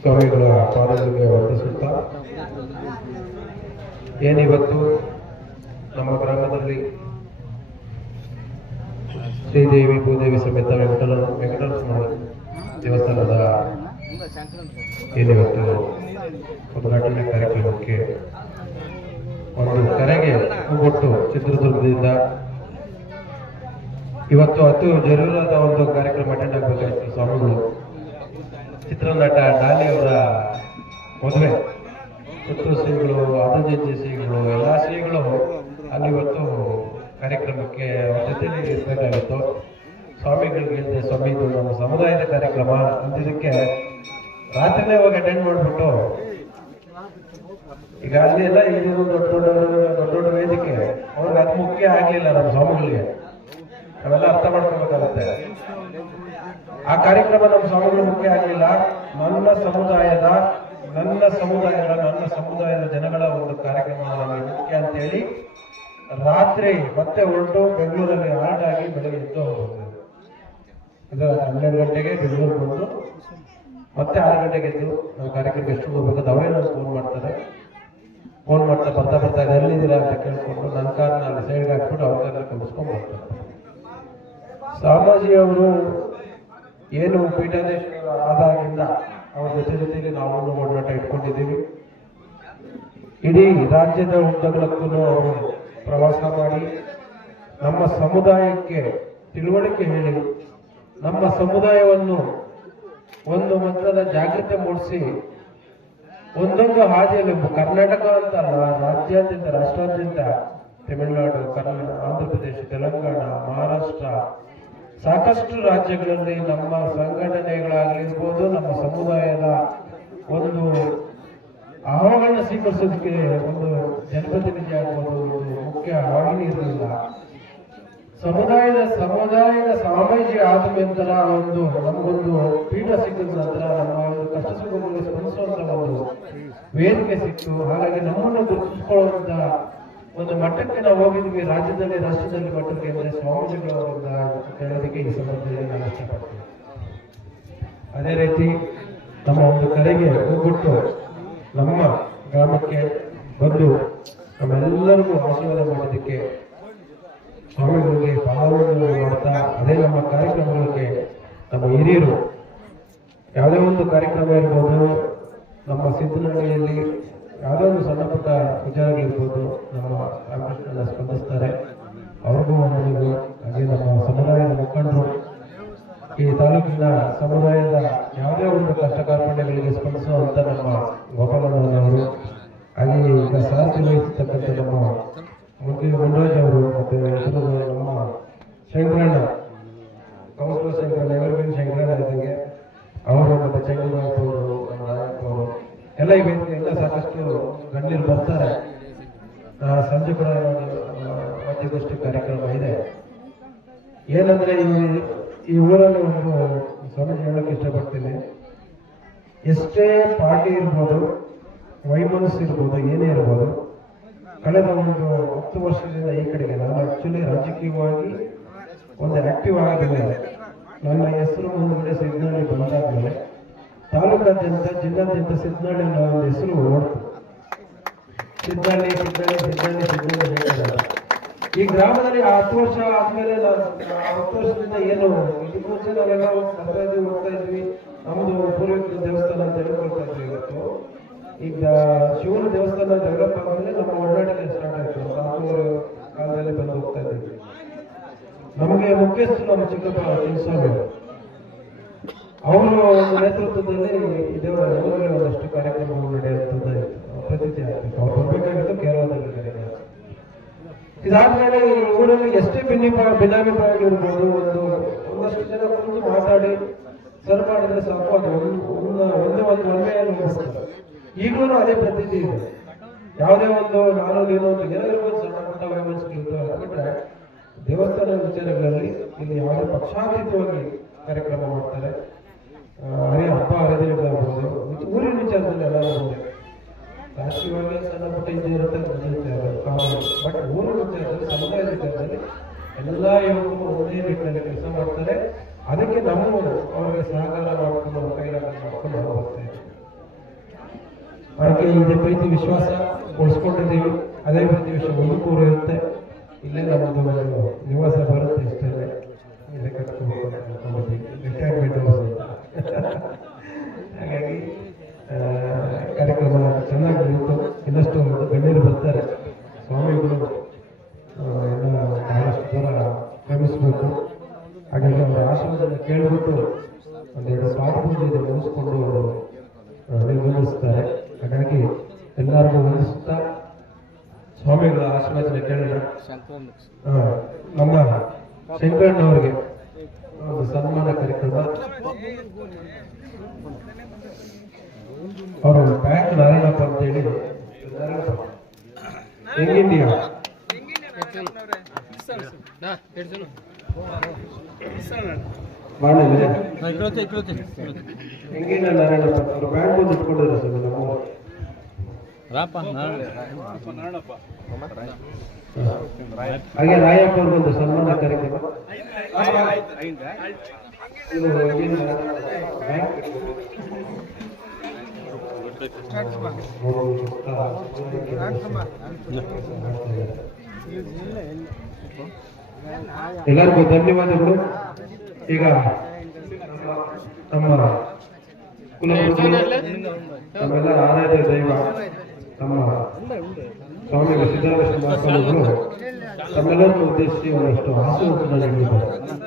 ಸ್ವಾಮಿಗಳ ಪಾದಗಳಿಗೆ ವಂದಿಸುತ್ತಾ ಏನಿವತ್ತು ನಮ್ಮ ಗ್ರಾಮದಲ್ಲಿ ಶ್ರೀದೇವಿ ಭೂದೇವಿ ಸಮೇತ ವೆಂಕಟ ವೆಂಕಟರಸ್ವಾಮಿ ದೇವಸ್ಥಾನದ ಏನಿವತ್ತು ಉದ್ಘಾಟನೆ ಕಾರ್ಯಕ್ರಮಕ್ಕೆ ಒಂದು ಕರೆಗೆ ಕೊಟ್ಟು ಚಿತ್ರದುರ್ಗದಿಂದ ಇವತ್ತು ಅತಿ ಜರೂರಾದ ಒಂದು ಕಾರ್ಯಕ್ರಮ ಅಟೆಂಡ್ ಆಗಬೇಕಾಗಿತ್ತು ಸ್ವಾಮಿಗಳು. ಚಿತ್ರನಟ ಡಾಲಿ ಅವರ ಮದುವೆ. ಪುತ್ತೂರು ಶ್ರೀಗಳು ಅದಜಿ ಶ್ರೀಗಳು, ಎಲ್ಲ ಶ್ರೀಗಳು ಅಲ್ಲಿ ಇವತ್ತು ಕಾರ್ಯಕ್ರಮಕ್ಕೆ ಅವ್ರ ಜೊತೆಲಿ ಇರಬೇಕಾಗಿತ್ತು. ಸ್ವಾಮಿಗಳಿಗೆ ಸ್ವಾಮಿಗಳು ಸ್ವಾಮಿ ನಮ್ಮ ಸಮುದಾಯದ ಕಾರ್ಯಕ್ರಮ. ಅಂದಿದ್ದಕ್ಕೆ ರಾತ್ರಿನೇ ಹೋಗಿ ಅಟೆಂಡ್ ಮಾಡಿಬಿಟ್ಟು ಈಗ ಅಲ್ಲಿ ಎಲ್ಲ ಇದು ದೊಡ್ಡ ದೊಡ್ಡ ದೊಡ್ಡ ದೊಡ್ಡ ವೇದಿಕೆ. ಅವ್ರಿಗೆ ಅದು ಮುಖ್ಯ ಆಗಲಿಲ್ಲ ನಮ್ಮ ಸ್ವಾಮಿಗಳಿಗೆ. ನಾವೆಲ್ಲ ಆ ಕಾರ್ಯಕ್ರಮ ನಮ್ಮ ಸ್ವಾಮಿಗಳು ಮುಖ್ಯ ಆಗಲಿಲ್ಲ ನನ್ನ ಸಮುದಾಯದ ನನ್ನ ಸಮುದಾಯದ ನನ್ನ ಸಮುದಾಯದ ಜನಗಳ ಒಂದು ಕಾರ್ಯಕ್ರಮ ನಮಗೆ ಮುಖ್ಯ ಅಂತೇಳಿ ರಾತ್ರಿ ಮತ್ತೆ ಹೊರಟು ಬೆಂಗಳೂರಲ್ಲಿ ಆಗಿ ಬೆಳಗ್ಗೆ ಎದ್ದು ಹೋಗ್ತೇವೆ. ಹನ್ನೆರಡು ಗಂಟೆಗೆ ಬೆಂಗಳೂರು ಬಂದು ಮತ್ತೆ ಆರು ಗಂಟೆಗೆ ಎದ್ದು ನಾವು ಕಾರ್ಯಕ್ರಮಕ್ಕೆ ಎಷ್ಟು ಹೋಗ್ಬೇಕು ಅವೇನೋ ಫೋನ್ ಮಾಡ್ತಾರೆ. ಫೋನ್ ಮಾಡ್ತಾ ಬರ್ತಾ ಬರ್ತಾ ಎಲ್ಲಿದ್ದೀರಾ ಅಂತ ಕೇಳ್ಕೊಂಡು ನನ್ನ ಕಾರ್ನ ನಾನು ಸೈಡ್ಗೆ ಹಾಕ್ಬಿಟ್ಟು ಅವ್ರ ಕಾರ್ನ ಕಳಿಸ್ಕೊಂಡು ಬರ್ತಾರೆ. ಸ್ವಾಮೀಜಿ ಅವರು ಏನು ಪೀಠಾಧೀಶರು ಆದಾಗಿಂದ ಅವ್ರ ಜೊತೆ ಜೊತೆಗೆ ನಾವು ಒಡನಾಟ ಇಟ್ಕೊಂಡಿದ್ದೀವಿ. ಇಡೀ ರಾಜ್ಯದ ಉದ್ದಗಲಕ್ಕೂ ಅವರು ಪ್ರವಾಸ ಮಾಡಿ ನಮ್ಮ ಸಮುದಾಯಕ್ಕೆ ತಿಳುವಳಿಕೆ ಹೇಳಿ ನಮ್ಮ ಸಮುದಾಯವನ್ನು ಒಂದು ಮಂತ್ರದ ಜಾಗೃತಿ ಮೂಡಿಸಿ ಒಂದೊಂದು ಹಾದಿಯಲ್ಲಿ ಕರ್ನಾಟಕ ಅಂತ ಅಲ್ಲ, ರಾಜ್ಯಾದ್ಯಂತ, ರಾಷ್ಟ್ರಾದ್ಯಂತ ತಮಿಳುನಾಡು ಕರ್ನಾಟಕ ಆಂಧ್ರ ಪ್ರದೇಶ ತೆಲಂಗಾಣ, ಮಹಾರಾಷ್ಟ್ರ ಸಾಕಷ್ಟು ರಾಜ್ಯಗಳಲ್ಲಿ ನಮ್ಮ ಸಂಘಟನೆಗಳಾಗಲಿರ್ಬೋದು ನಮ್ಮ ಸಮುದಾಯದ ಒಂದು ಆಹ್ವಾನ ಸ್ವೀಕರಿಸೋದಕ್ಕೆ ಒಂದು ಜನಪ್ರತಿನಿಧಿ ಆಗ್ಬೋದು ಒಂದು ಮುಖ್ಯ ವಾಹಿನಿ ಇರಲಿಲ್ಲ. ಸಮುದಾಯದ ಸಮುದಾಯದ ಸಾಮಾಜಿಕ ಆದ ನಂತರ ಒಂದು, ನಮಗೊಂದು ಪೀಠ ಸಿಕ್ಕಿದ ನಂತರ ನಮ್ಮ ಕಷ್ಟ ಸುಖಗಳಿಗೆ ಸ್ಪಂದಿಸುವಂತ ಒಂದು ವೇದಿಕೆ ಸಿಕ್ತು ಹಾಗಾಗಿ ನಮ್ಮನ್ನು ಗುರುತಿಸಿಕೊಳ್ಳುವಂತ ಒಂದು ಮಟ್ಟಕ್ಕೆ ನಾವು ಹೋಗಿದ್ವಿ, ರಾಜ್ಯದಲ್ಲಿ, ರಾಷ್ಟ್ರದಲ್ಲಿ ಮಟ್ಟಕ್ಕೆ ಅಂದರೆ ಸ್ವಾಮೀಜಿಗಳವರಿಂದ ಹೇಳೋದಕ್ಕೆ ಈ ಸಂದರ್ಭದಲ್ಲಿ ನಾನು ಇಷ್ಟಪಡ್ತೀನಿ. ಅದೇ ರೀತಿ ನಮ್ಮ ಒಂದು ಕರೆಗೆ ಹೋಗ್ಬಿಟ್ಟು ನಮ್ಮ ಗ್ರಾಮಕ್ಕೆ ಬಂದು ನಮ್ಮೆಲ್ಲರಿಗೂ ಆಶೀರ್ವಾದ ಮಾಡೋದಕ್ಕೆ ಸ್ವಾಮಿಗಳಿಗೆ ಪಾಲ್ಗೊಳ್ಳುವುದು ಮಾಡ್ತಾ ಅದೇ ನಮ್ಮ ಕಾರ್ಯಕ್ರಮಗಳಿಗೆ ನಮ್ಮ ಹಿರಿಯರು ಯಾವುದೇ ಒಂದು ಕಾರ್ಯಕ್ರಮ ಇರ್ಬೋದು, ನಮ್ಮ ಸಿದ್ದನಹಳ್ಳಿಯಲ್ಲಿ ಯಾವುದೋ ಒಂದು ಸಣ್ಣ ಪುಟ್ಟ ವಿಚಾರಗಳಿರ್ಬೋದು ನಮ್ಮ ರಾಮಕೃಷ್ಣ ಸ್ಪಂದಿಸ್ತಾರೆ. ಅವ್ರಿಗೂ ಒಂದು ಹಾಗೆ ನಮ್ಮ ಸಮುದಾಯದ ಮುಖಂಡರು, ಈ ತಾಲೂಕಿನ ಸಮುದಾಯದ ಯಾವುದೇ ಒಂದು ಕಷ್ಟ ಕಾರ್ಪಣ್ಯಗಳಿಗೆ ಸ್ಪಂದಿಸುವಂತ ನಮ್ಮ ಗೋಪಾಲನವರು ಹಾಗೆ ಈಗ ಸಾರಥಿ ವಹಿಸತಕ್ಕಂಥ ನಮ್ಮ ಮುಂದೆ ಮುಂಡೋಜ್ ಅವರು ಮತ್ತೆ ನಮ್ಮ ಶಂಕರಣ್ಣ ಕೌನ್ಸಿಲರ್ ಶಂಕರಣ್ಣ ಎವರ್ಗ್ರೀನ್ ಶಂಕರಣ್ಣ ಇದ್ದಂಗೆ ಅವರು ಮತ್ತೆ ಚಂದ್ರನಾಥ್ ಅವರು ನಮ್ಮ ನಾಯಕ್ ಅವರು ಎಲ್ಲ ಈ ವೇದಿಕೆ ಎಲ್ಲ ಸಾಕಷ್ಟು ಗಣ್ಯರು ಬರ್ತಾರೆ ಆ, ಸಂಜೆ ಕೂಡ ಆ, ಕಾರ್ಯಕ್ರಮ ಇದೆ. ಏನಂದ್ರೆ ಈ ಈ ಊರಲ್ಲಿ ಒಂದು ಸ್ವಾಮೀಜಿ ಹೇಳಕ್ಕೆ ಇಷ್ಟಪಡ್ತೀನಿ. ಎಷ್ಟೇ ಪಾರ್ಟಿ ಇರ್ಬೋದು ವೈಮನಸ್ಸು ಇರ್ಬೋದು ಏನೇ ಇರ್ಬೋದು ಕಳೆದ ಒಂದು ಹತ್ತು ವರ್ಷದಿಂದ ಈ ಕಡೆಗೆ ನಾನು ಆಕ್ಚುಲಿ ರಾಜಕೀಯವಾಗಿ ಒಂದು ಆಕ್ಟಿವ್ ಆಗಿದ್ದೇನೆ ನನ್ನ ಹೆಸರು ಮುಂದುಗಡೆ ಸಿದ್ನಹಳ್ಳಿ ಬಂದಾದ್ಮೇಲೆ ತಾಲೂಕಾದ್ಯಂತ ಜಿಲ್ಲಾದ್ಯಂತ ಸಿದ್ನಹಳ್ಳಿ ಒಂದು ಹೆಸರು ಓಡ್ತು. ಸಿದ್ನಹಳ್ಳಿ ಸಿದ್ನಹಳ್ಳಿ ಸಿದ್ನಹಳ್ಳಿ ಹೇಳ್ತಾರೆ. ಈ ಗ್ರಾಮದಲ್ಲಿ ಹತ್ತು ವರ್ಷ ಆದ್ಮೇಲೆ ಹತ್ತು ವರ್ಷದಿಂದ ಏನು ಇದಕ್ಕೆ ಮುಂಚೆ ನಾವೆಲ್ಲ ಹೋಗ್ತಾ ಇದ್ವಿ. ನಮ್ದು ಪೂರ್ವಿಕರ ದೇವಸ್ಥಾನ ಅಂತ ಹೇಳ್ಕೊಳ್ತಾ ಇದ್ವಿ ಇವತ್ತು. ಈಗ ಶಿವನ ದೇವಸ್ಥಾನ ಡೆವಲಪ್ ಆದ್ಮೇಲೆ ನಮ್ಮ ಒಡನಾಟಕ್ಕೆ ಸ್ಟಾರ್ಟ್ ಆಯ್ತು. ಸಾಕೂರು ಕಾಲದಲ್ಲಿ ಬಂದು ಹೋಗ್ತಾ ಇದ್ವಿ. ನಮಗೆ ಮುಖ್ಯಸ್ಥರು ನಮ್ಮ ಚಿಕ್ಕಪ್ಪ ಚಿನ್ನಸ್ವಾಮಿ ಅವರು ಒಂದು ನೇತೃತ್ವದಲ್ಲಿ ಇದೇ ಒಂದಷ್ಟು ಕಾರ್ಯಕ್ರಮಗಳು ನಡೆಯುತ್ತದೆ ಪ್ರತಿ ಅವ್ರು ಬರ್ಬೇಕಾಗಿತ್ತು ಕೇರಳದಲ್ಲಿ ಕರೆಗೆ ಇದಾದ್ಮೇಲೆ ಈ ಊರಲ್ಲಿ ಎಷ್ಟೇ ಭಿನ್ನಾಭಿಪ್ರಾಯ ಭಿನ್ನಾಭಿಪ್ರಾಯಗಳಿರ್ಬೋದು ಒಂದು ಒಂದಷ್ಟು ಜನ ಬಂದು ಮಾತಾಡಿ ಸರ್ ಮಾಡಿದ್ರೆ ಸಾಕು, ಅದು ಒಂದು ಒಂದು ಒಂದೇ ಒಳ್ಳೆಯನ್ನು ಹೋಗ್ತಾರೆ ಈಗಲೂ ಅದೇ ಪ್ರತೀತಿ ಇದೆ. ಯಾವುದೇ ಒಂದು ನಾನು ಏನೋ ಇರ್ಬೋದು ಸಣ್ಣ ಪುಟ್ಟ ವ್ಯವಸ್ಥೆ ಬಿಟ್ಟರೆ ದೇವಸ್ಥಾನ ವಿಚಾರಗಳಲ್ಲಿ ಇಲ್ಲಿ ಯಾವುದೇ ಪಕ್ಷಾತೀತವಾಗಿ ಕಾರ್ಯಕ್ರಮ ಮಾಡ್ತಾರೆ. ಹರಿಯ ಹಬ್ಬ ಹರಿದಿನಗಳಾಗ್ಬೋದು ಊರಿನ ವಿಚಾರದಲ್ಲಿ ಎಲ್ಲ ರಾಷ್ಟ್ರೀಯವಾಗಿ ಸಣ್ಣ ಪುಟ್ಟ ಇದು ಇರುತ್ತೆ ಬಟ್ ಊರು ವಿಚಾರದಲ್ಲಿ ಸಮುದಾಯ ವಿಚಾರದಲ್ಲಿ ಎಲ್ಲ ಯುವಕರು ಒಂದೇ ರೀತಿಯಲ್ಲಿ ಕೆಲಸ ಮಾಡ್ತಾರೆ. ಅದಕ್ಕೆ ನಾವು ಅವರಿಗೆ ಸಹಕಾರ ಮಾಡ್ಕೊಂಡು ಕೈಲಾಗ ಮಾಡ್ಕೊಂಡು ಹೋಗುತ್ತೆ ಅದಕ್ಕೆ ಇದೇ ಪ್ರೀತಿ ವಿಶ್ವಾಸ ಉಳಿಸ್ಕೊಂಡಿದ್ದೀವಿ. ಅದೇ ಪ್ರೀತಿ ವಿಶ್ವ ಮುಂದಕ್ಕೂರು ಇರುತ್ತೆ. ಇಲ್ಲೇ ನಮ್ಮದು ನಿವಾಸ ಬರುತ್ತೆ ಇಷ್ಟೇ. ಇಲ್ಲೇ ಕಟ್ಕೊಂಡು ರಿಟೈರ್ಮೆಂಟ್ ಹಾಗಾಗಿ ಆ, ಕಾರ್ಯಕ್ರಮ ಚೆನ್ನಾಗಿ ನಡೀತು ಇನ್ನಷ್ಟು ಗಣ್ಯರು ಬರ್ತಾರೆ ಸ್ವಾಮಿಗಳು ಆ, ಎಲ್ಲ ಬಹಳಷ್ಟು ದೂರ ಕ್ರಮಿಸಬೇಕು ಹಾಗಾಗಿ ಅವರ ಆಶೀರ್ವಾದ ಕೇಳಿಬಿಟ್ಟು ಒಂದೆರಡು ಇದೆ ಮುಗಿಸ್ಕೊಂಡು ಅವರು ಆ, ನಿರ್ಗಮಿಸ್ತಾರೆ ಹಾಗಾಗಿ ಎಲ್ಲರಿಗೂ ವಂದಿಸುತ್ತಾ ಸ್ವಾಮಿಗಳ ಆಶೀರ್ವಾದ ಕೇಳಿದ ನಮ್ಮ ಶಂಕರಣ್ಣವರಿಗೆ ಒಂದು ಸನ್ಮಾನ ಕಾರ್ಯಕ್ರಮ. ಅವರು ಬ್ಯಾಂಕ್ ನಾರಾಯಣಪ್ಪ ಅಂತ ಹೇಳಿ ಹೆಂಗಿದೆಯಾ ಮಾಡಿಲ್ಲ ಹೆಂಗಿನ ನಾರಾಯಣಪ್ಪ ಅವರು ಬ್ಯಾಂಕ್ ಒಂದು ಇಟ್ಕೊಂಡಿದ್ದಾರೆ ಸರ್ ನಮ್ಮ ರಾಪ ಹಾಗೆ ರಾಯಪ್ಪ ಅವ್ರಿಗೊಂದು ಸನ್ಮಾನ ಕಾರ್ಯಕ್ರಮ. ಎಲ್ಲರಿಗೂ ಧನ್ಯವಾದಗಳು. ಈಗ ನಮ್ಮ ಕುಲಗುರುಗಳು ನಮ್ಮೆಲ್ಲ ಆರಾಧ್ಯ ದೈವ ನಮ್ಮ ಸ್ವಾಮಿ ಸಿದ್ದರಾಮೇಶ್ವರ ಮಹಾಸ್ವಾಮಿಗಳು ತಮ್ಮೆಲ್ಲರನ್ನು ಉದ್ದೇಶಿಸಿ ಒಂದಷ್ಟು ಆಶೀರ್ವಾದ ನೀಡಿದ್ದಾರೆ.